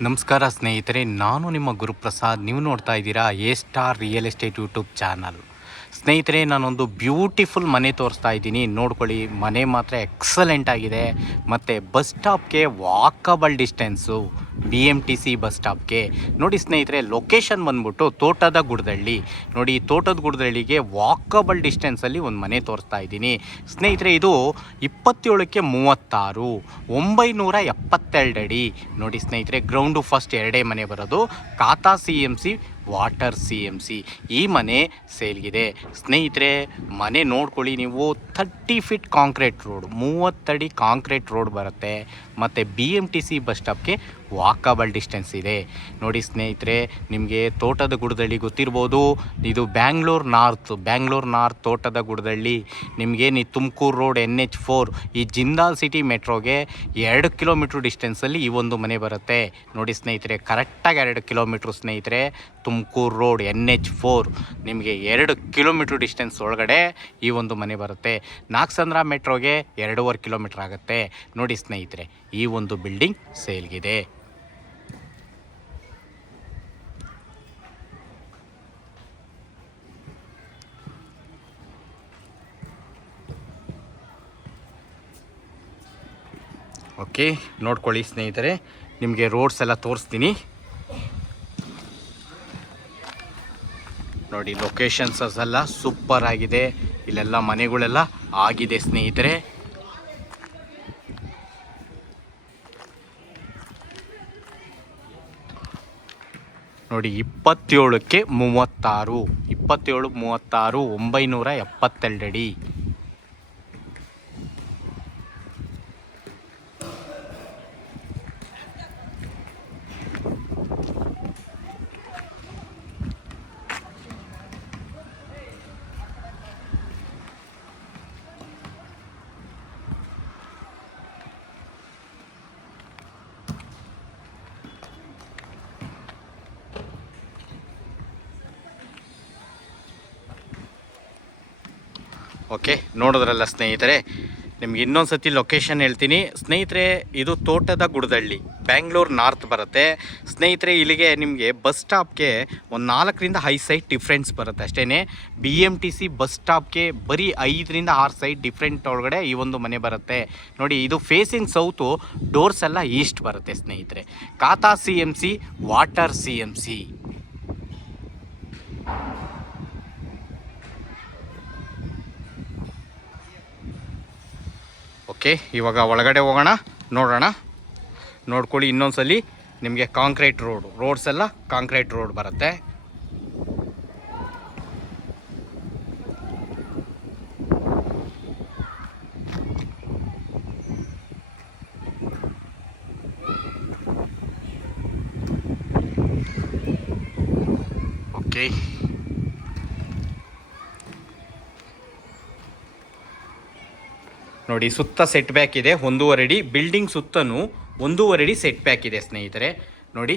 ನಮಸ್ಕಾರ ಸ್ನೇಹಿತರೆ, ನಾನು ನಿಮ್ಮ ಗುರುಪ್ರಸಾದ್. ನೀವು ನೋಡ್ತಾ ಇದ್ದೀರಾ A star real estate YouTube channel. ಸ್ನೇಹಿತರೆ, ನಾನೊಂದು ಬ್ಯೂಟಿಫುಲ್ ಮನೆ ತೋರಿಸ್ತಾ ಇದ್ದೀನಿ. ನೋಡ್ಕೊಳ್ಳಿ, ಮನೆ ಮಾತ್ರ ಎಕ್ಸಲೆಂಟ್ ಆಗಿದೆ. ಮತ್ತು ಬಸ್ ಸ್ಟಾಪ್ಗೆ ವಾಕಬಲ್ ಡಿಸ್ಟೆನ್ಸು, BMTC ಬಸ್ ಸ್ಟಾಪ್ಗೆ. ನೋಡಿ ಸ್ನೇಹಿತರೆ, ಲೊಕೇಶನ್ ಬಂದ್ಬಿಟ್ಟು ತೋಟದ ಗುಡ್ದಳ್ಳಿ. ನೋಡಿ, ತೋಟದ ಗುಡ್ದಳ್ಳಿಗೆ ವಾಕಬಲ್ ಡಿಸ್ಟೆನ್ಸಲ್ಲಿ ಒಂದು ಮನೆ ತೋರಿಸ್ತಾ ಇದ್ದೀನಿ ಸ್ನೇಹಿತರೆ. ಇದು 27ಕ್ಕೆ 36, 972 ಅಡಿ. ನೋಡಿ ಸ್ನೇಹಿತರೆ, ಗ್ರೌಂಡು ಫಸ್ಟ್ ಎರಡೇ ಮನೆ ಬರೋದು. ಖಾತಾ CMC, ವಾಟರ್ CMC. ಈ ಮನೆ ಸೇಲ್ಗಿದೆ ಸ್ನೇಹಿತರೆ. ಮನೆ ನೋಡ್ಕೊಳ್ಳಿ ನೀವು. 30 ಫೀಟ್ ಕಾಂಕ್ರೀಟ್ ರೋಡ್, 30 ಅಡಿ ಕಾಂಕ್ರೀಟ್ ರೋಡ್ ಬರುತ್ತೆ. ಮತ್ತು BMTC ಬಸ್ ಸ್ಟಾಪ್ಗೆ ವಾಕಬಲ್ ಡಿಸ್ಟೆನ್ಸ್ ಇದೆ. ನೋಡಿ ಸ್ನೇಹಿತರೆ, ನಿಮಗೆ ತೋಟದ ಗುಡ್ದಳ್ಳಿ ಗೊತ್ತಿರ್ಬೋದು. ಇದು ಬ್ಯಾಂಗ್ಳೂರು ನಾರ್ತ್ ತೋಟದ ಗುಡ್ದಳ್ಳಿ. ನಿಮಗೆ ತುಮಕೂರು ರೋಡ್ NH4, ಈ ಜಿಂದಾಲ್ ಸಿಟಿ ಮೆಟ್ರೋಗೆ 2 ಕಿಲೋಮೀಟ್ರ್ ಡಿಸ್ಟೆನ್ಸಲ್ಲಿ ಈ ಒಂದು ಮನೆ ಬರುತ್ತೆ. ನೋಡಿ ಸ್ನೇಹಿತರೆ, ಕರೆಕ್ಟಾಗಿ 2 ಕಿಲೋಮೀಟ್ರ್ ಸ್ನೇಹಿತರೆ. ತುಮಕೂರು ರೋಡ್ NH4 ನಿಮಗೆ 2 ಕಿಲೋಮೀಟ್ರ್ ಡಿಸ್ಟೆನ್ಸ್ ಒಳಗಡೆ ಈ ಒಂದು ಮನೆ ಬರುತ್ತೆ. ನಾಗಸಂದ್ರ ಮೆಟ್ರೋಗೆ 2.5 ಕಿಲೋಮೀಟ್ರ್ ಆಗುತ್ತೆ. ನೋಡಿ ಸ್ನೇಹಿತರೆ, ಈ ಒಂದು ಬಿಲ್ಡಿಂಗ್ ಸೇಲ್ಗಿದೆ. ಓಕೆ, ನೋಡ್ಕೊಳ್ಳಿ ಸ್ನೇಹಿತರೆ, ನಿಮಗೆ ರೋಡ್ಸ್ ಎಲ್ಲ ತೋರಿಸ್ತೀನಿ. ನೋಡಿ, ಲೊಕೇಶನ್ಸಸ್ ಎಲ್ಲ ಸೂಪರ್ ಆಗಿದೆ. ಇಲ್ಲೆಲ್ಲ ಮನೆಗಳೆಲ್ಲ ಆಗಿದೆ ಸ್ನೇಹಿತರೆ. ನೋಡಿ, 27ಕ್ಕೆ 36, 27-36, 972 ಅಡಿ. ಓಕೆ, ನೋಡಿದ್ರಲ್ಲ ಸ್ನೇಹಿತರೆ. ನಿಮ್ಗೆ ಇನ್ನೊಂದು ಸತಿ ಲೊಕೇಶನ್ ಹೇಳ್ತೀನಿ ಸ್ನೇಹಿತರೆ. ಇದು ತೋಟದ ಗುಡ್ದಳ್ಳಿ, ಬ್ಯಾಂಗ್ಳೂರು ನಾರ್ತ್ ಬರುತ್ತೆ ಸ್ನೇಹಿತರೆ. ಇಲ್ಲಿಗೆ ನಿಮಗೆ ಬಸ್ ಸ್ಟಾಪ್ಗೆ ಒಂದು 4ರಿಂದ 5 ಸೈಟ್ ಡಿಫ್ರೆನ್ಸ್ ಬರುತ್ತೆ ಅಷ್ಟೇ. BMTC ಬಸ್ ಸ್ಟಾಪ್ಗೆ ಬರೀ 5ರಿಂದ 6 ಸೈಟ್ ಡಿಫ್ರೆಂಟ್ ಒಳಗಡೆ ಈ ಒಂದು ಮನೆ ಬರುತ್ತೆ. ನೋಡಿ, ಇದು ಫೇಸಿಂಗ್ ಸೌತು, ಡೋರ್ಸ್ ಎಲ್ಲ ಈಸ್ಟ್ ಬರುತ್ತೆ ಸ್ನೇಹಿತರೆ. ಖಾತಾ CMC, ವಾಟರ್ CMC. ಓಕೆ, ಇವಾಗ ಒಳಗಡೆ ಹೋಗೋಣ, ನೋಡೋಣ. ನೋಡ್ಕೊಳ್ಳಿ, ಇನ್ನೊಂದ್ಸಲಿ ನಿಮಗೆ ಕಾಂಕ್ರೀಟ್ ರೋಡ್ಸ್ ಎಲ್ಲ ಕಾಂಕ್ರೀಟ್ ರೋಡ್ ಬರುತ್ತೆ. ಓಕೆ, ನೋಡಿ, ಸುತ್ತ ಸೆಟ್ ಬ್ಯಾಕ್ ಇದೆ 1.5 ಅಡಿ. ಬಿಲ್ಡಿಂಗ್ ಸುತ್ತನೂ 1.5 ಅಡಿ ಸೆಟ್ ಬ್ಯಾಕ್ ಇದೆ ಸ್ನೇಹಿತರೆ. ನೋಡಿ,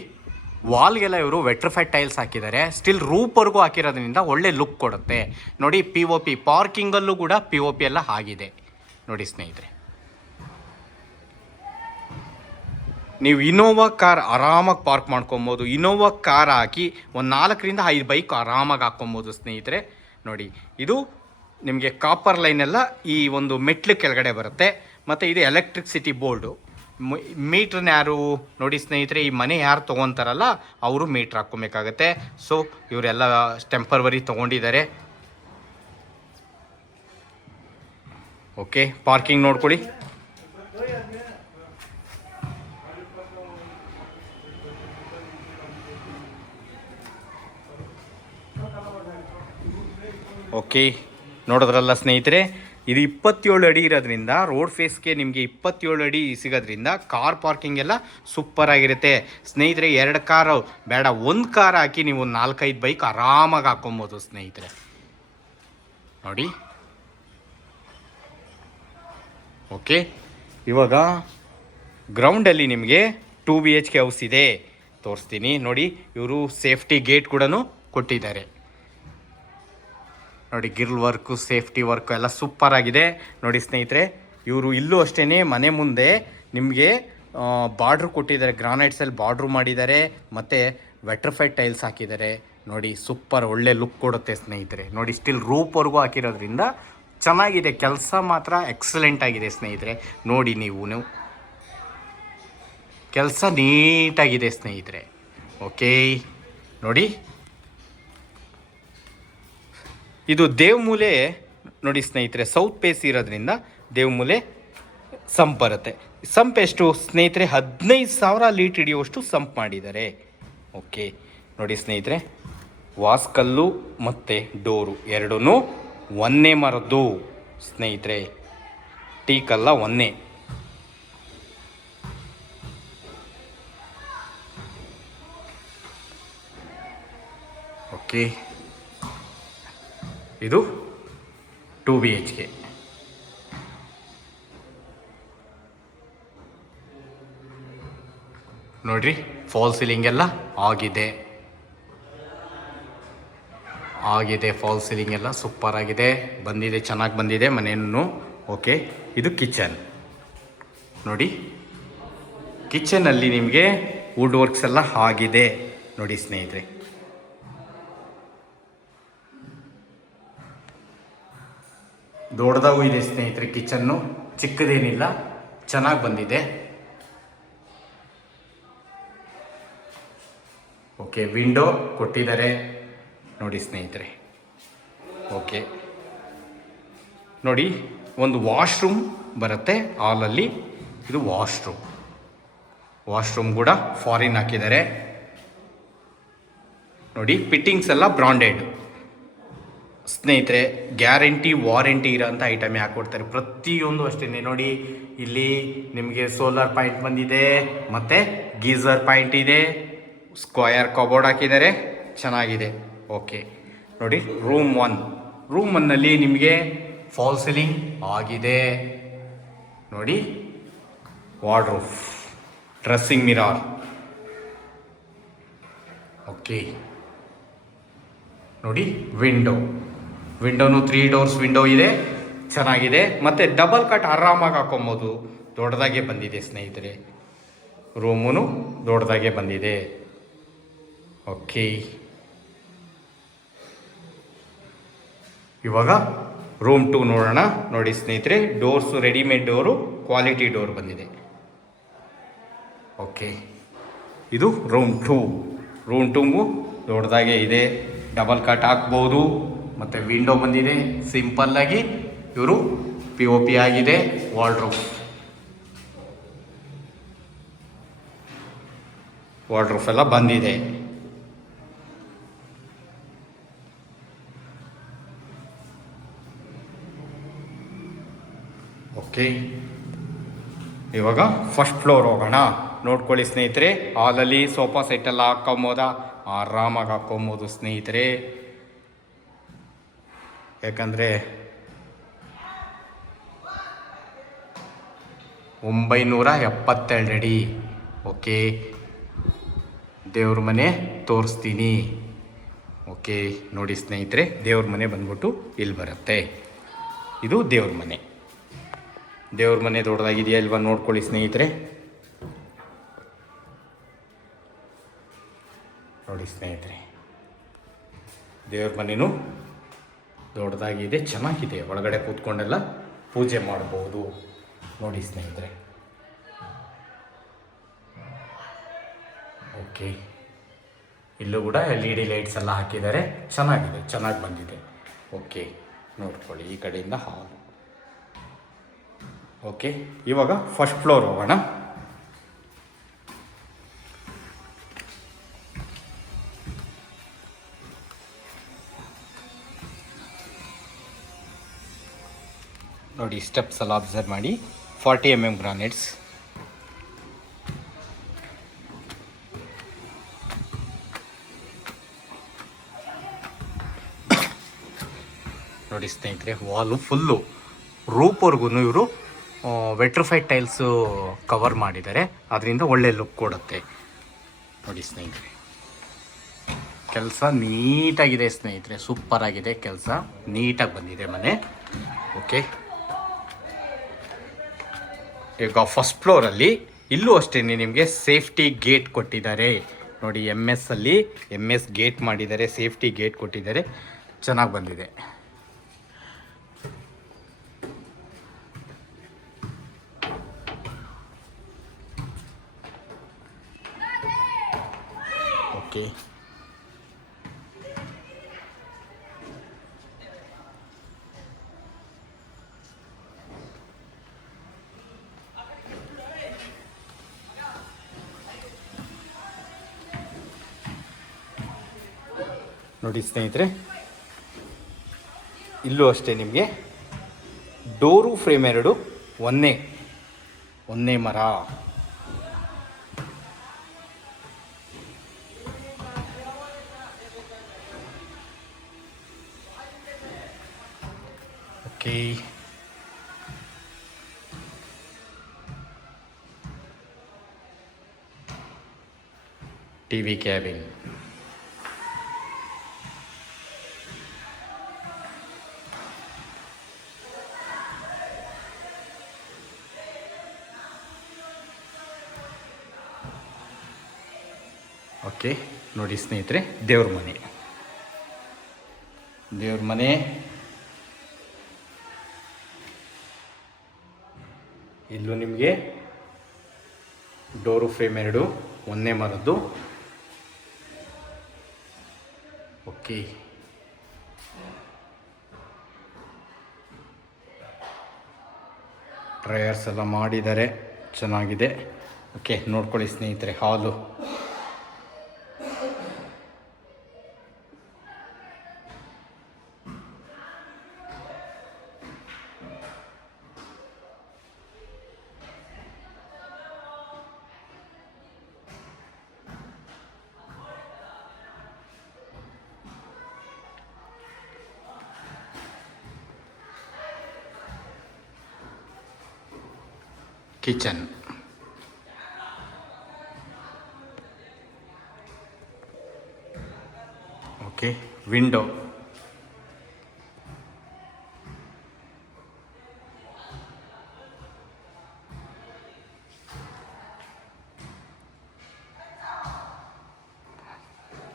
ವಾಲ್ಗೆಲ್ಲ ಇವರು ವೆಟ್ರಿಫೈಡ್ ಟೈಲ್ಸ್ ಹಾಕಿದ್ದಾರೆ. ಸ್ಟಿಲ್ ರೂಪ್ವರೆಗೂ ಹಾಕಿರೋದ್ರಿಂದ ಒಳ್ಳೆ ಲುಕ್ ಕೊಡುತ್ತೆ. ನೋಡಿ, POP ಪಾರ್ಕಿಂಗಲ್ಲೂ ಕೂಡ POP ಎಲ್ಲ ಆಗಿದೆ. ನೋಡಿ ಸ್ನೇಹಿತರೆ, ನೀವು ಇನೋವಾ ಕಾರ್ ಆರಾಮಾಗಿ ಪಾರ್ಕ್ ಮಾಡ್ಕೊಬೋದು. ಇನೋವಾ ಕಾರ್ ಹಾಕಿ ಒಂದು 4ರಿಂದ 5 ಬೈಕ್ ಆರಾಮಾಗಿ ಹಾಕ್ಕೊಬೋದು ಸ್ನೇಹಿತರೆ. ನೋಡಿ, ಇದು ನಿಮಗೆ ಕಾಪರ್ ಲೈನೆಲ್ಲ ಈ ಒಂದು ಮೆಟ್ಲು ಕೆಳಗಡೆ ಬರುತ್ತೆ. ಮತ್ತು ಇದು ಎಲೆಕ್ಟ್ರಿಸಿಟಿ ಬೋರ್ಡು. ಮೀಟ್ರನ್ನ ಯಾರು ನೋಡಿ ಸ್ನೇಹಿತರೆ, ಈ ಮನೆ ಯಾರು ತೊಗೊತಾರಲ್ಲ ಅವರು ಮೀಟ್ರ್ ಹಾಕ್ಕೊಬೇಕಾಗತ್ತೆ. ಸೊ ಇವರೆಲ್ಲ ಟೆಂಪರ್ವರಿ ತೊಗೊಂಡಿದ್ದಾರೆ. ಓಕೆ, ಪಾರ್ಕಿಂಗ್ ನೋಡ್ಕೊಳ್ಳಿ. ಓಕೆ, ನೋಡಿದ್ರಲ್ಲ ಸ್ನೇಹಿತರೆ, ಇದು 27 ಅಡಿ ಇರೋದ್ರಿಂದ ರೋಡ್ ಫೇಸ್ಗೆ ನಿಮಗೆ 27 ಅಡಿ ಸಿಗೋದ್ರಿಂದ ಕಾರ್ ಪಾರ್ಕಿಂಗ್ ಎಲ್ಲ ಸೂಪರ್ ಆಗಿರುತ್ತೆ ಸ್ನೇಹಿತರೆ. 2 ಕಾರು ಬೇಡ, 1 ಕಾರ್ ಹಾಕಿ ನೀವು 4-5 ಬೈಕ್ ಆರಾಮಾಗಿ ಹಾಕ್ಕೊಬೋದು ಸ್ನೇಹಿತರೆ. ನೋಡಿ, ಓಕೆ, ಇವಾಗ ಗ್ರೌಂಡಲ್ಲಿ ನಿಮಗೆ 2 BHK ಹೌಸ್ ಇದೆ, ತೋರಿಸ್ತೀನಿ. ನೋಡಿ, ಇವರು ಸೇಫ್ಟಿ ಗೇಟ್ ಕೂಡ ಕೊಟ್ಟಿದ್ದಾರೆ. ನೋಡಿ, ಗಿರ್ಲ್ ವರ್ಕು, ಸೇಫ್ಟಿ ವರ್ಕು ಎಲ್ಲ ಸೂಪರ್ ಆಗಿದೆ. ನೋಡಿ ಸ್ನೇಹಿತರೆ, ಇವರು ಇಲ್ಲೂ ಅಷ್ಟೇ ಮನೆ ಮುಂದೆ ನಿಮಗೆ ಬಾರ್ಡ್ರ್ ಕೊಟ್ಟಿದ್ದಾರೆ, ಗ್ರಾನೈಟ್ಸಲ್ಲಿ ಬಾರ್ಡ್ರು ಮಾಡಿದ್ದಾರೆ ಮತ್ತು ವೆಟ್ರಿಫೈಡ್ ಟೈಲ್ಸ್ ಹಾಕಿದ್ದಾರೆ. ನೋಡಿ ಸೂಪರ್, ಒಳ್ಳೆ ಲುಕ್ ಕೊಡುತ್ತೆ ಸ್ನೇಹಿತರೆ. ನೋಡಿ ಸ್ಟಿಲ್ ರೂಪ್ವರೆಗೂ ಹಾಕಿರೋದ್ರಿಂದ ಚೆನ್ನಾಗಿದೆ, ಕೆಲಸ ಮಾತ್ರ ಎಕ್ಸಲೆಂಟ್ ಆಗಿದೆ ಸ್ನೇಹಿತರೆ. ನೋಡಿ ನೀವು ಕೆಲಸ ನೀಟಾಗಿದೆ ಸ್ನೇಹಿತರೆ. ಓಕೆ ನೋಡಿ, ಇದು ದೇವಮೂಲೆ ನೋಡಿ ಸ್ನೇಹಿತರೆ, ಸೌತ್ ಫೇಸ್ ಇರೋದ್ರಿಂದ ದೇವಮೂಲೆ ಸಂಪ್ ಬರುತ್ತೆ. ಸಂಪ್ ಎಷ್ಟು ಸ್ನೇಹಿತರೆ? 15,000 ಲೀಟ್ರ್ ಹಿಡಿಯುವಷ್ಟು ಸಂಪ್ ಮಾಡಿದ್ದಾರೆ. ಓಕೆ ನೋಡಿ ಸ್ನೇಹಿತರೆ, ವಾಸ್ಕಲ್ಲು ಮತ್ತು ಡೋರು ಎರಡೂ ಒಂದೇ ಮರದ್ದು ಸ್ನೇಹಿತರೆ, ಟೀಕಲ್ಲ ಒಂದೇ. ಓಕೆ, ಇದು 2 BHK. ನೋಡ್ರಿ, ಫಾಲ್ ಸೀಲಿಂಗ್ ಎಲ್ಲ ಆಗಿದೆ, ಫಾಲ್ ಸೀಲಿಂಗ್ ಎಲ್ಲ ಸೂಪರ್ ಆಗಿದೆ, ಬಂದಿದೆ, ಚೆನ್ನಾಗಿ ಬಂದಿದೆ ಮನೆಯನ್ನು. ಓಕೆ, ಇದು ಕಿಚನ್ ನೋಡಿ, ಕಿಚನಲ್ಲಿ ನಿಮಗೆ ವುಡ್ ವರ್ಕ್ಸ್ ಎಲ್ಲ ಆಗಿದೆ ನೋಡಿ ಸ್ನೇಹಿತರೆ. ದೊಡ್ಡದಾಗೂ ಇದೆ ಸ್ನೇಹಿತರೆ ಕಿಚನ್ನು, ಚಿಕ್ಕದೇನಿಲ್ಲ, ಚೆನ್ನಾಗಿ ಬಂದಿದೆ. ಓಕೆ, ವಿಂಡೋ ಕೊಟ್ಟಿದ್ದಾರೆ ನೋಡಿ ಸ್ನೇಹಿತರೆ. ಓಕೆ ನೋಡಿ, ಒಂದು ವಾಶ್ರೂಮ್ ಬರುತ್ತೆ ಹಾಲಲ್ಲಿ, ಇದು ವಾಶ್ರೂಮ್ ಕೂಡ ಫಾರಿನ್ ಹಾಕಿದ್ದಾರೆ ನೋಡಿ. ಫಿಟ್ಟಿಂಗ್ಸ್ ಎಲ್ಲ ಬ್ರಾಂಡೆಡ್ ಸ್ನೇಹಿತರೆ, ಗ್ಯಾರಂಟಿ ವಾರಂಟಿ ಇರೋಂಥ ಐಟಮೇ ಹಾಕ್ಕೊಡ್ತಾರೆ ಪ್ರತಿಯೊಂದು ಅಷ್ಟೇ. ನೋಡಿ, ಇಲ್ಲಿ ನಿಮಗೆ ಸೋಲಾರ್ ಪಾಯಿಂಟ್ ಬಂದಿದೆ, ಮತ್ತು ಗೀಝರ್ ಪಾಯಿಂಟ್ ಇದೆ, ಸ್ಕ್ವಯರ್ ಕಬೋರ್ಡ್ ಹಾಕಿದ್ದಾರೆ, ಚೆನ್ನಾಗಿದೆ. ಓಕೆ ನೋಡಿ, ರೂಮ್ 1ನಲ್ಲಿ ನಿಮಗೆ ಫಾಲ್ ಸೀಲಿಂಗ್ ಆಗಿದೆ ನೋಡಿ. Wardrobe, dressing mirror. ಓಕೆ ನೋಡಿ, ವಿಂಡೋನು 3 ಡೋರ್ಸ್ ವಿಂಡೋ ಇದೆ, ಚೆನ್ನಾಗಿದೆ. ಮತ್ತು ಡಬಲ್ ಕಟ್ ಆರಾಮಾಗಿ ಹಾಕೊಬೋದು, ದೊಡ್ಡದಾಗೆ ಬಂದಿದೆ ಸ್ನೇಹಿತರೆ. ರೂಮೂ ದೊಡ್ಡದಾಗೆ ಬಂದಿದೆ. ಓಕೆ, ಇವಾಗ ರೂಮ್ 2 ನೋಡೋಣ. ನೋಡಿ ಸ್ನೇಹಿತರೆ, doors readymade door, quality door ಬಂದಿದೆ. ಓಕೆ, ಇದು ರೂಮ್ 2 ದೊಡ್ಡದಾಗೆ ಇದೆ, ಡಬಲ್ ಕಟ್ ಹಾಕ್ಬೋದು. ಮತ್ತು ವಿಂಡೋ ಬಂದಿದೆ, ಸಿಂಪಲ್ಲಾಗಿ ಇವರು POP ಆಗಿದೆ. ವಾರ್ಡ್ರೋಬ್ ಎಲ್ಲ ಬಂದಿದೆ. ಓಕೆ, ಇವಾಗ ಫಸ್ಟ್ ಫ್ಲೋರ್ ಹೋಗೋಣ. ನೋಡ್ಕೊಳ್ಳಿ ಸ್ನೇಹಿತರೆ, ಹಾಲಲ್ಲಿ ಸೋಫಾ ಸೆಟ್ಟೆಲ್ಲ ಹಾಕ್ಕೊಂಬೋದ, ಆರಾಮಾಗಿ ಹಾಕ್ಕೊಬೋದು ಸ್ನೇಹಿತರೆ. ಯಾಕಂದರೆ 972 ಅಡಿ. ಓಕೆ, ದೇವ್ರ ಮನೆ ತೋರಿಸ್ತೀನಿ. ಓಕೆ ನೋಡಿ ಸ್ನೇಹಿತರೆ, ದೇವ್ರ ಮನೆ ಬಂದ್ಬಿಟ್ಟು ಇಲ್ಲಿ ಬರುತ್ತೆ. ಇದು ದೇವ್ರ ಮನೆ ದೊಡ್ಡದಾಗಿದೆಯಾ ಇಲ್ವಾ ನೋಡ್ಕೊಳ್ಳಿ ಸ್ನೇಹಿತರೆ. ನೋಡಿ ಸ್ನೇಹಿತರೆ, ದೇವ್ರ ಮನೆಯೂ ದೊಡ್ಡದಾಗಿದೆ, ಚೆನ್ನಾಗಿದೆ. ಒಳಗಡೆ ಕೂತ್ಕೊಂಡೆಲ್ಲ ಪೂಜೆ ಮಾಡ್ಬೋದು ನೋಡಿ ಸ್ನೇಹಿತರೆ. ಓಕೆ, ಇಲ್ಲೂ ಕೂಡ LED ಲೈಟ್ಸ್ ಎಲ್ಲ ಹಾಕಿದ್ದಾರೆ, ಚೆನ್ನಾಗಿ ಬಂದಿದೆ. ಓಕೆ ನೋಡ್ಕೊಳ್ಳಿ, ಈ ಕಡೆಯಿಂದ ಹಾಲು. ಓಕೆ, ಇವಾಗ ಫಸ್ಟ್ ಫ್ಲೋರ್ ಹೋಗೋಣ. ನೋಡಿ, ಸ್ಟೆಪ್ಸ್ ಎಲ್ಲ ಅಬ್ಸರ್ವ್ ಮಾಡಿ, 40 mm ಗ್ರಾನೈಟ್ಸ್. ನೋಡಿ ಸ್ನೇಹಿತರೆ, ವಾಲು ಫುಲ್ಲು ರೂಪ್ವರೆಗೂ ಇವರು ವೆಟ್ರಿಫೈಡ್ ಟೈಲ್ಸು ಕವರ್ ಮಾಡಿದ್ದಾರೆ, ಅದರಿಂದ ಒಳ್ಳೆ ಲುಕ್ ಕೊಡುತ್ತೆ ನೋಡಿ ಸ್ನೇಹಿತರೆ. ಕೆಲಸ ನೀಟಾಗಿದೆ ಸ್ನೇಹಿತರೆ, ಸೂಪರಾಗಿದೆ, ಕೆಲಸ ನೀಟಾಗಿ ಬಂದಿದೆ ಮನೆ. ಓಕೆ, ಈಗ ಫಸ್ಟ್ ಫ್ಲೋರಲ್ಲಿ ಇಲ್ಲೂ ಅಷ್ಟೇ ನಿಮಗೆ ಸೇಫ್ಟಿ ಗೇಟ್ ಕೊಟ್ಟಿದ್ದಾರೆ ನೋಡಿ. ಎಮ್ ಎಸ್ ಗೇಟ್ ಮಾಡಿದ್ದಾರೆ, ಸೇಫ್ಟಿ ಗೇಟ್ ಕೊಟ್ಟಿದ್ದಾರೆ, ಚೆನ್ನಾಗಿ ಬಂದಿದೆ. ಓಕೆ, ನೋಡಿ ಸ್ನೇಹಿತರೆ, ಇಲ್ಲೂ ಅಷ್ಟೇ ನಿಮಗೆ ಡೋರು ಫ್ರೇಮ್ ಎರಡು ಒಂದೇ ಮರ. Okay, TV cabin. ಓಕೆ, ನೋಡಿ ಸ್ನೇಹಿತರೆ, ದೇವ್ರ ಮನೆ ಇಲ್ಲೂ ನಿಮಗೆ ಡೋರು ಫ್ರೇಮ್ ಎರಡು ಒಂದೇ ಮರದ್ದು. ಓಕೆ, ಡ್ರೈಯರ್ಸ್ ಎಲ್ಲ ಮಾಡಿದ್ದಾರೆ, ಚೆನ್ನಾಗಿದೆ. ಓಕೆ, ನೋಡ್ಕೊಳ್ಳಿ ಸ್ನೇಹಿತರೆ, ಹಾಲು. ಕಿಚನ್. Okay, window.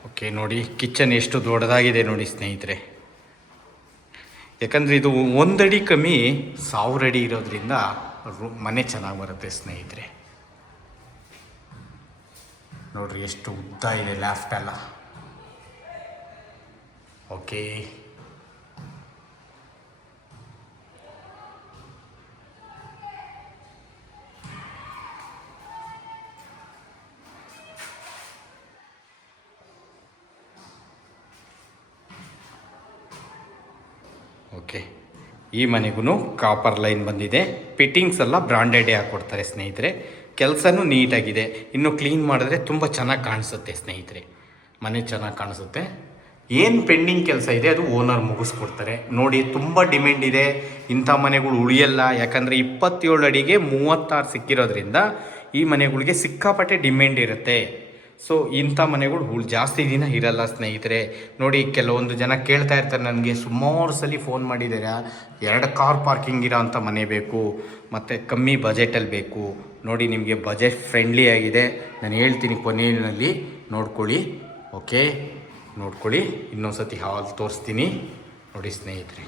ಓಕೆ, ನೋಡಿ ಕಿಚನ್ ಎಷ್ಟು ದೊಡ್ಡದಾಗಿದೆ ನೋಡಿ ಸ್ನೇಹಿತರೆ. ಯಾಕಂದರೆ ಇದು 1 ಅಡಿ ಕಮ್ಮಿ 1000 ಅಡಿ ಇರೋದ್ರಿಂದ ಮನೆ ಚೆನ್ನಾಗಿ ಬರುತ್ತೆ ಸ್ನೇಹಿತರೆ. ನೋಡ್ರಿ ಎಷ್ಟು ಉದ್ದ ಇದೆ ಲ್ಯಾಫ್ಟ್ ಎಲ್ಲ. ಓಕೆ, ಓಕೆ, ಈ ಮನೆಗೂ ಕಾಪರ್ ಲೈನ್ ಬಂದಿದೆ. ಫಿಟ್ಟಿಂಗ್ಸ್ ಎಲ್ಲ ಬ್ರಾಂಡೆಡೇ ಹಾಕ್ಕೊಡ್ತಾರೆ ಸ್ನೇಹಿತರೆ. ಕೆಲಸನೂ ನೀಟಾಗಿದೆ. ಇನ್ನು ಕ್ಲೀನ್ ಮಾಡಿದ್ರೆ ತುಂಬ ಚೆನ್ನಾಗಿ ಕಾಣಿಸುತ್ತೆ ಸ್ನೇಹಿತರೆ, ಮನೆ ಚೆನ್ನಾಗಿ ಕಾಣಿಸುತ್ತೆ. ಏನು ಪೆಂಡಿಂಗ್ ಕೆಲಸ ಇದೆ ಅದು ಓನರ್ ಮುಗಿಸ್ಕೊಡ್ತಾರೆ. ನೋಡಿ, ತುಂಬ ಡಿಮ್ಯಾಂಡ್ ಇದೆ, ಇಂಥ ಮನೆಗಳು ಉಳಿಯಲ್ಲ. ಯಾಕಂದರೆ 27 ಅಡಿಗೆ 36 ಸಿಕ್ಕಿರೋದ್ರಿಂದ ಈ ಮನೆಗಳಿಗೆ ಸಿಕ್ಕಾಪಟ್ಟೆ ಡಿಮ್ಯಾಂಡ್ ಇರುತ್ತೆ. ಸೊ ಇಂಥ ಮನೆಗಳು ಜಾಸ್ತಿ ದಿನ ಇರಲ್ಲ ಸ್ನೇಹಿತರೆ. ನೋಡಿ, ಕೆಲವೊಂದು ಜನ ಕೇಳ್ತಾ ಇರ್ತಾರೆ ನನಗೆ, ಸುಮಾರು ಸಲ ಫೋನ್ ಮಾಡಿದ್ದಾರೆ, 2 ಕಾರ್ ಪಾರ್ಕಿಂಗ್ ಇರೋ ಅಂಥ ಮನೆ ಬೇಕು ಮತ್ತು ಕಮ್ಮಿ ಬಜೆಟಲ್ಲಿ ಬೇಕು. ನೋಡಿ, ನಿಮಗೆ ಬಜೆಟ್ ಫ್ರೆಂಡ್ಲಿ ಆಗಿದೆ. ನಾನು ಹೇಳ್ತೀನಿ ಕೊನೆಯಲ್ಲಿ ನೋಡ್ಕೊಳ್ಳಿ. ಓಕೆ, ನೋಡ್ಕೊಳ್ಳಿ. ಇನ್ನೊಂದು ಸತಿ ಹಾಲ್ ತೋರಿಸ್ತೀನಿ ನೋಡಿ ಸ್ನೇಹಿತರೆ.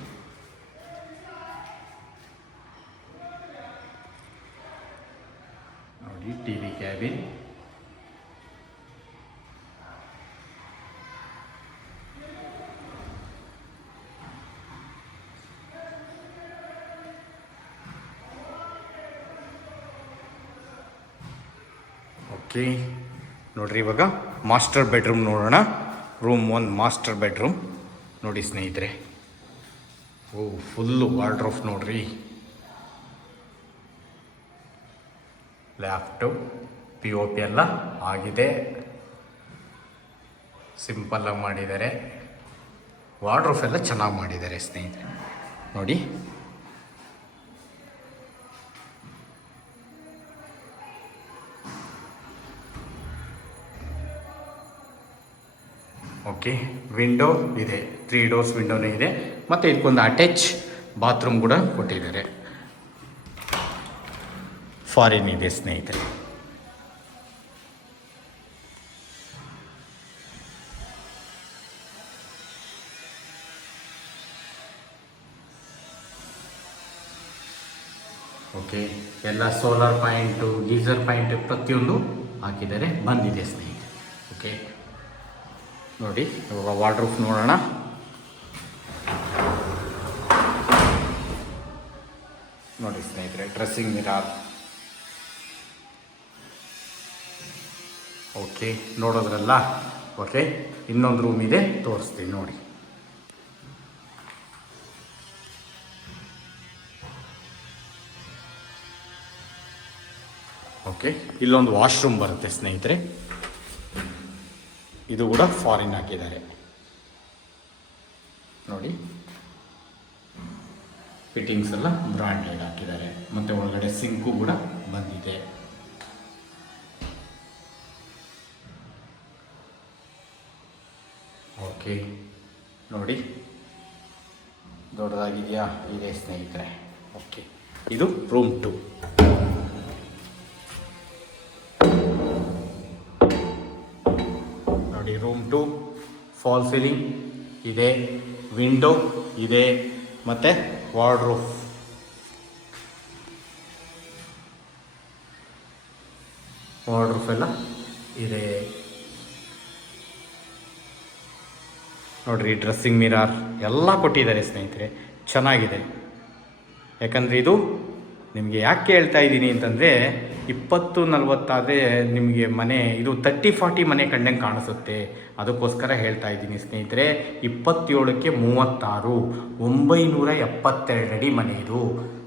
ನೋಡಿ, ಟಿವಿ ಕ್ಯಾಬಿನ್. ಓಕೆ, ನೋಡ್ರಿ, ಇವಾಗ ಮಾಸ್ಟರ್ ಬೆಡ್ರೂಮ್ ನೋಡೋಣ. ರೂಮ್ 1 ಮಾಸ್ಟರ್ ಬೆಡ್ರೂಮ್ ನೋಡಿ ಸ್ನೇಹಿತರೆ. ಓ, ಫುಲ್ಲು ವಾರ್ಡ್ರೋಬ್ ನೋಡ್ರಿ. ಲ್ಯಾಪ್ಟಾಪ್ POP ಎಲ್ಲ ಆಗಿದೆ, ಸಿಂಪಲ್ಲಾಗಿ ಮಾಡಿದ್ದಾರೆ. ವಾರ್ಡ್ರೋಬ್ ಎಲ್ಲ ಚೆನ್ನಾಗಿ ಮಾಡಿದ್ದಾರೆ ಸ್ನೇಹಿತರೆ ನೋಡಿ. ಓಕೆ, ವಿಂಡೋ ಇದೆ, 3 ಡೋರ್ಸ್ ವಿಂಡೋನೇ ಇದೆ. ಮತ್ತು ಇದಕ್ಕೊಂದು ಅಟ್ಯಾಚ್ ಬಾತ್ರೂಮ್ ಕೂಡ ಕೊಟ್ಟಿದ್ದಾರೆ. ಫಾರಿನ್ ಇದೆ ಸ್ನೇಹಿತರೆ. ಓಕೆ, ಎಲ್ಲ ಸೋಲಾರ್ ಪಾಯಿಂಟು, ಗೀಸರ್ ಪಾಯಿಂಟು ಪ್ರತಿಯೊಂದು ಹಾಕಿದ್ದಾರೆ, ಬಂದಿದೆ ಸ್ನೇಹಿತರೆ. ಓಕೆ ನೋಡಿ, ಇವಾಗ ವಾರ್ಡ್ರೋಬ್ ನೋಡೋಣ. ನೋಡಿ ಸ್ನೇಹಿತರೆ, ಡ್ರೆಸ್ಸಿಂಗ್ ಮಿರರ್. ಓಕೆ, ನೋಡೋದ್ರಲ್ಲ. ಓಕೆ, ಇನ್ನೊಂದು ರೂಮ್ ಇದೆ, ತೋರಿಸ್ತೀನಿ ನೋಡಿ. ಓಕೆ, ಇಲ್ಲೊಂದು ವಾಶ್ರೂಮ್ ಬರುತ್ತೆ ಸ್ನೇಹಿತರೆ. ಇದು ಕೂಡ ಫಾರಿನ್ ಹಾಕಿದ್ದಾರೆ ನೋಡಿ. ಫಿಟ್ಟಿಂಗ್ಸ್ ಎಲ್ಲ ಬ್ರಾಂಡೆಡ್ ಹಾಕಿದ್ದಾರೆ. ಮತ್ತು ಒಳಗಡೆ ಸಿಂಕು ಕೂಡ ಬಂದಿದೆ. ಓಕೆ ನೋಡಿ, ದೊಡ್ಡದಾಗಿದೆಯಾ? ಇದೆ ಸ್ನೇಹಿತರೆ. ಓಕೆ, ಇದು ರೂಮ್ 2. ನೋಡಿ, ರೂಮ್ 2 ಫಾಲ್ ಸೀಲಿಂಗ್ ಇದೆ, ವಿಂಡೋ ಇದೆ, ಮತ್ತು ವಾರ್ಡ್ರೋಬ್. ವಾರ್ಡ್ರೋಬ್ ಎಲ್ಲ ಇದೆ ನೋಡ್ರಿ. ಡ್ರೆಸ್ಸಿಂಗ್ ಮಿರರ್ ಎಲ್ಲ ಕೊಟ್ಟಿದ್ದಾರೆ ಸ್ನೇಹಿತರೆ, ಚೆನ್ನಾಗಿದೆ. ಯಾಕಂದರೆ ಇದು ನಿಮಗೆ ಯಾಕೆ ಹೇಳ್ತಾ ಇದ್ದೀನಿ ಅಂತಂದರೆ, 20-40 ಆದರೆ ನಿಮಗೆ ಮನೆ ಇದು 30-40 ಮನೆ ಕಂಡಂಗೆ ಕಾಣಿಸುತ್ತೆ. ಅದಕ್ಕೋಸ್ಕರ ಹೇಳ್ತಾ ಇದ್ದೀನಿ ಸ್ನೇಹಿತರೆ. 27ಕ್ಕೆ 36, 972 ಅಡಿ ಮನೆ. ಇದು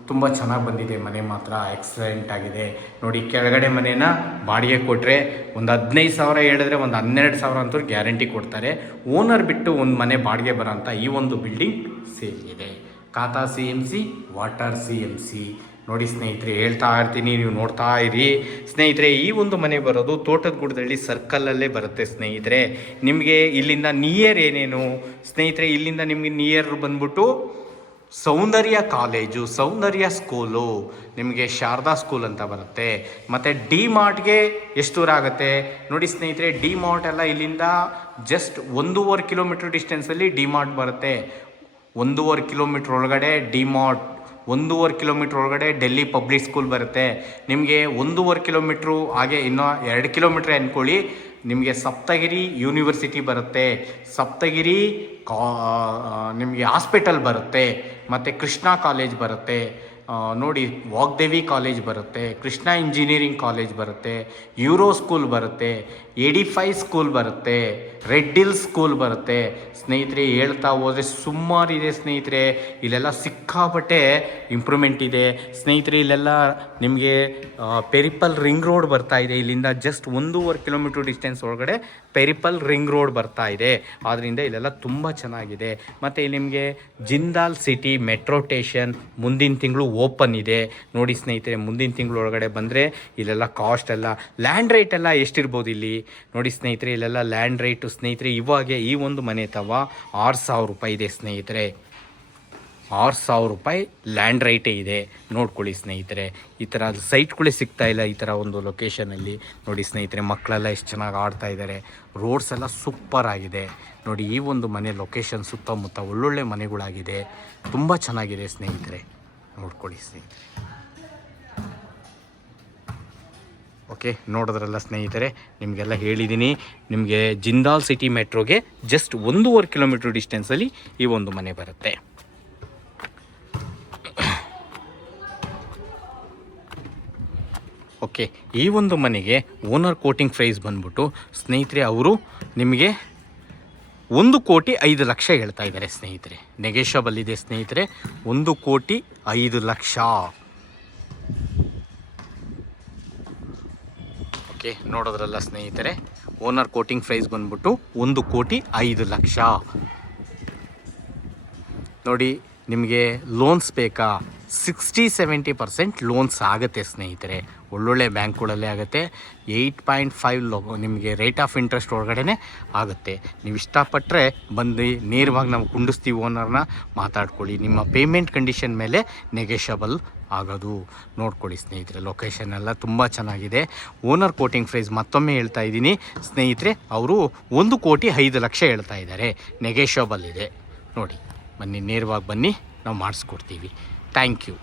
ತುಂಬ ಚೆನ್ನಾಗಿ ಬಂದಿದೆ ಮನೆ, ಮಾತ್ರ ಎಕ್ಸಲೆಂಟ್ ಆಗಿದೆ ನೋಡಿ. ಕೆಳಗಡೆ ಮನೇನ ಬಾಡಿಗೆ ಕೊಟ್ಟರೆ ಒಂದು 15,000 ಹೇಳಿದ್ರೆ ಒಂದು 12,000 ಅಂತೂ ಗ್ಯಾರಂಟಿ ಕೊಡ್ತಾರೆ. ಓನರ್ ಬಿಟ್ಟು ಒಂದು ಮನೆ ಬಾಡಿಗೆ ಬರೋಂಥ ಈ ಒಂದು ಬಿಲ್ಡಿಂಗ್ ಸೇಲ್ ಇದೆ. ಖಾತಾ CMC, ವಾಟರ್ CMC ನೋಡಿ ಸ್ನೇಹಿತರೆ. ಹೇಳ್ತಾ ಇರ್ತೀನಿ, ನೀವು ನೋಡ್ತಾ ಇರಿ ಸ್ನೇಹಿತರೆ. ಈ ಒಂದು ಮನೆ ಬರೋದು ತೋಟದಗುಡದಳ್ಳಿ ಸರ್ಕಲಲ್ಲೇ ಬರುತ್ತೆ ಸ್ನೇಹಿತರೆ. ನಿಮಗೆ ಇಲ್ಲಿಂದ ನಿಯರ್ ಏನೇನು ಸ್ನೇಹಿತರೆ, ಇಲ್ಲಿಂದ ನಿಮಗೆ ನಿಯರ್ ಬಂದ್ಬಿಟ್ಟು ಸೌಂದರ್ಯ ಕಾಲೇಜು, ಸೌಂದರ್ಯ ಸ್ಕೂಲು, ನಿಮಗೆ ಶಾರದಾ ಸ್ಕೂಲ್ ಅಂತ ಬರುತ್ತೆ. ಮತ್ತು ಡಿ ಮಾರ್ಟ್ಗೆ ಎಷ್ಟು ದೂರ ಆಗುತ್ತೆ ನೋಡಿ ಸ್ನೇಹಿತರೆ. ಡಿ ಮಾರ್ಟ್ ಎಲ್ಲ ಇಲ್ಲಿಂದ ಜಸ್ಟ್ 1.5 ಕಿಲೋಮೀಟ್ರ್ ಡಿಸ್ಟೆನ್ಸಲ್ಲಿ ಡಿ ಮಾರ್ಟ್ ಬರುತ್ತೆ. 1.5 ಕಿಲೋಮೀಟ್ರ್ ಒಳಗಡೆ ಡಿ ಮಾರ್ಟ್, 1.5 ಕಿಲೋಮೀಟ್ರ್ ಒಳಗಡೆ ಡೆಲ್ಲಿ ಪಬ್ಲಿಕ್ ಸ್ಕೂಲ್ ಬರುತ್ತೆ. ನಿಮಗೆ 1.5 ಕಿಲೋಮೀಟ್ರು ಹಾಗೆ ಇನ್ನೂ 2 ಕಿಲೋಮೀಟ್ರ್ ಅಂದ್ಕೊಳ್ಳಿ, ನಿಮಗೆ ಸಪ್ತಗಿರಿ ಯೂನಿವರ್ಸಿಟಿ ಬರುತ್ತೆ. ಸಪ್ತಗಿರಿ ನಿಮಗೆ ಹಾಸ್ಪಿಟಲ್ ಬರುತ್ತೆ. ಮತ್ತು ಕೃಷ್ಣ ಕಾಲೇಜ್ ಬರುತ್ತೆ ನೋಡಿ. ವಾಗ್ದೇವಿ ಕಾಲೇಜ್ ಬರುತ್ತೆ, ಕೃಷ್ಣ ಇಂಜಿನಿಯರಿಂಗ್ ಕಾಲೇಜ್ ಬರುತ್ತೆ, ಯೂರೋ ಸ್ಕೂಲ್ ಬರುತ್ತೆ, 85 ಸ್ಕೂಲ್ ಬರುತ್ತೆ, ರೆಡ್ ಹಿಲ್ ಸ್ಕೂಲ್ ಬರುತ್ತೆ ಸ್ನೇಹಿತರೆ. ಹೇಳ್ತಾ ಹೋದರೆ ಸುಮಾರಿದೆ ಸ್ನೇಹಿತರೆ. ಇಲ್ಲೆಲ್ಲ ಸಿಕ್ಕಾಪಟ್ಟೆ ಇಂಪ್ರೂವ್ಮೆಂಟ್ ಇದೆ ಸ್ನೇಹಿತರೆ. ಇಲ್ಲೆಲ್ಲ ನಿಮಗೆ ಪೆರಿಪಲ್ ರಿಂಗ್ ರೋಡ್ ಬರ್ತಾ ಇದೆ. ಇಲ್ಲಿಂದ ಜಸ್ಟ್ 1.5 ಕಿಲೋಮೀಟ್ರ್ ಡಿಸ್ಟೆನ್ಸ್ ಒಳಗಡೆ ಪೆರಿಪಲ್ ರಿಂಗ್ ರೋಡ್ ಬರ್ತಾ ಇದೆ. ಆದ್ದರಿಂದ ಇಲ್ಲೆಲ್ಲ ತುಂಬ ಚೆನ್ನಾಗಿದೆ. ಮತ್ತು ಇಲ್ಲಿ ನಿಮಗೆ ಜಿಂದಾಲ್ ಸಿಟಿ ಮೆಟ್ರೋ ಸ್ಟೇಷನ್ ಮುಂದಿನ ತಿಂಗಳು ಓಪನ್ ಇದೆ ನೋಡಿ ಸ್ನೇಹಿತರೆ. ಮುಂದಿನ ತಿಂಗಳು ಒಳಗಡೆ ಬಂದರೆ ಇಲ್ಲೆಲ್ಲ ಕಾಸ್ಟ್ ಎಲ್ಲ, ಲ್ಯಾಂಡ್ ರೇಟ್ ಎಲ್ಲ ಎಷ್ಟಿರ್ಬೋದು ಇಲ್ಲಿ ನೋಡಿ ಸ್ನೇಹಿತರೆ. ಇಲ್ಲೆಲ್ಲ ಲ್ಯಾಂಡ್ ರೇಟು ಸ್ನೇಹಿತರೆ ಇವಾಗ ಈ ಒಂದು ಮನೆ ತವ 6,000 ರೂಪಾಯಿ ಇದೆ ಸ್ನೇಹಿತರೆ. 6,000 ರೂಪಾಯಿ ಲ್ಯಾಂಡ್ ರೈಟೇ ಇದೆ. ನೋಡ್ಕೊಳ್ಳಿ ಸ್ನೇಹಿತರೆ. ಈ ಥರ ಸೈಟ್ಗಳೇ ಸಿಗ್ತಾ ಇಲ್ಲ ಈ ಥರ ಒಂದು ಲೊಕೇಶನಲ್ಲಿ ನೋಡಿ ಸ್ನೇಹಿತರೆ. ಮಕ್ಕಳೆಲ್ಲ ಎಷ್ಟು ಚೆನ್ನಾಗಿ ಆಡ್ತಾ ಇದ್ದಾರೆ. ರೋಡ್ಸ್ ಎಲ್ಲ ಸೂಪರ್ ಆಗಿದೆ ನೋಡಿ. ಈ ಒಂದು ಮನೆ ಲೊಕೇಶನ್ ಸುತ್ತಮುತ್ತ ಒಳ್ಳೊಳ್ಳೆ ಮನೆಗಳಾಗಿದೆ, ತುಂಬ ಚೆನ್ನಾಗಿದೆ ಸ್ನೇಹಿತರೆ. ನೋಡ್ಕೊಳ್ಳಿ ಸ್ನೇಹಿತರೆ. ಓಕೆ, ನೋಡಿದ್ರಲ್ಲ ಸ್ನೇಹಿತರೆ, ನಿಮಗೆಲ್ಲ ಹೇಳಿದ್ದೀನಿ. ನಿಮಗೆ ಜಿಂದಾಲ್ ಸಿಟಿ ಮೆಟ್ರೋಗೆ ಜಸ್ಟ್ 1.5 ಕಿಲೋಮೀಟ್ರ್ ಡಿಸ್ಟೆನ್ಸಲ್ಲಿ ಈ ಒಂದು ಮನೆ ಬರುತ್ತೆ. ಓಕೆ, ಈ ಒಂದು ಮನೆಗೆ ಓನರ್ ಕೋಟಿಂಗ್ ಪ್ರೈಸ್ ಬಂದ್ಬಿಟ್ಟು ಸ್ನೇಹಿತರೆ, ಅವರು ನಿಮಗೆ 1,05,00,000 ಹೇಳ್ತಾ ಇದ್ದಾರೆ ಸ್ನೇಹಿತರೆ. ನೆಗೆಷಬಲ್ ಇದೆ ಸ್ನೇಹಿತರೆ. 1,05,00,000. ಓಕೆ, ನೋಡೋದ್ರಲ್ಲ ಸ್ನೇಹಿತರೆ. ಓನರ್ ಕೋಟಿಂಗ್ ಪ್ರೈಸ್ ಬಂದ್ಬಿಟ್ಟು 1,05,00,000 ನೋಡಿ. ನಿಮಗೆ ಲೋನ್ಸ್ ಬೇಕಾ? 60-70% ಲೋನ್ಸ್ ಆಗುತ್ತೆ ಸ್ನೇಹಿತರೆ. ಒಳ್ಳೊಳ್ಳೆ ಬ್ಯಾಂಕ್ಗಳಲ್ಲೇ ಆಗುತ್ತೆ. 8.5 ನಿಮಗೆ ರೇಟ್ ಆಫ್ ಇಂಟ್ರೆಸ್ಟ್ ಒಳಗಡೆ ಆಗುತ್ತೆ. ನೀವು ಇಷ್ಟಪಟ್ಟರೆ ಬಂದು ನೇರವಾಗಿ ನಾವು ಕುಂಡಿಸ್ತೀವಿ, ಓನರ್ನ ಮಾತಾಡ್ಕೊಳ್ಳಿ. ನಿಮ್ಮ ಪೇಮೆಂಟ್ ಕಂಡೀಷನ್ ಮೇಲೆ ನೆಗೆಷಬಲ್ ಆಗೋದು. ನೋಡ್ಕೊಳ್ಳಿ ಸ್ನೇಹಿತರೆ. ಲೊಕೇಶನ್ ಎಲ್ಲ ತುಂಬ ಚೆನ್ನಾಗಿದೆ. ಓನರ್ ಕೋಟಿಂಗ್ ಪ್ರೈಸ್ ಮತ್ತೊಮ್ಮೆ ಹೇಳ್ತಾ ಇದ್ದೀನಿ ಸ್ನೇಹಿತರೆ. ಅವರು 1,05,00,000 ಹೇಳ್ತಾ ಇದ್ದಾರೆ. ನೆಗೆಷಬಲ್ ಇದೆ ನೋಡಿ. ಬನ್ನಿ, ನೇರವಾಗಿ ಬನ್ನಿ, ನಾವು ಮಾಡಿಸ್ಕೊಡ್ತೀವಿ. Thank you.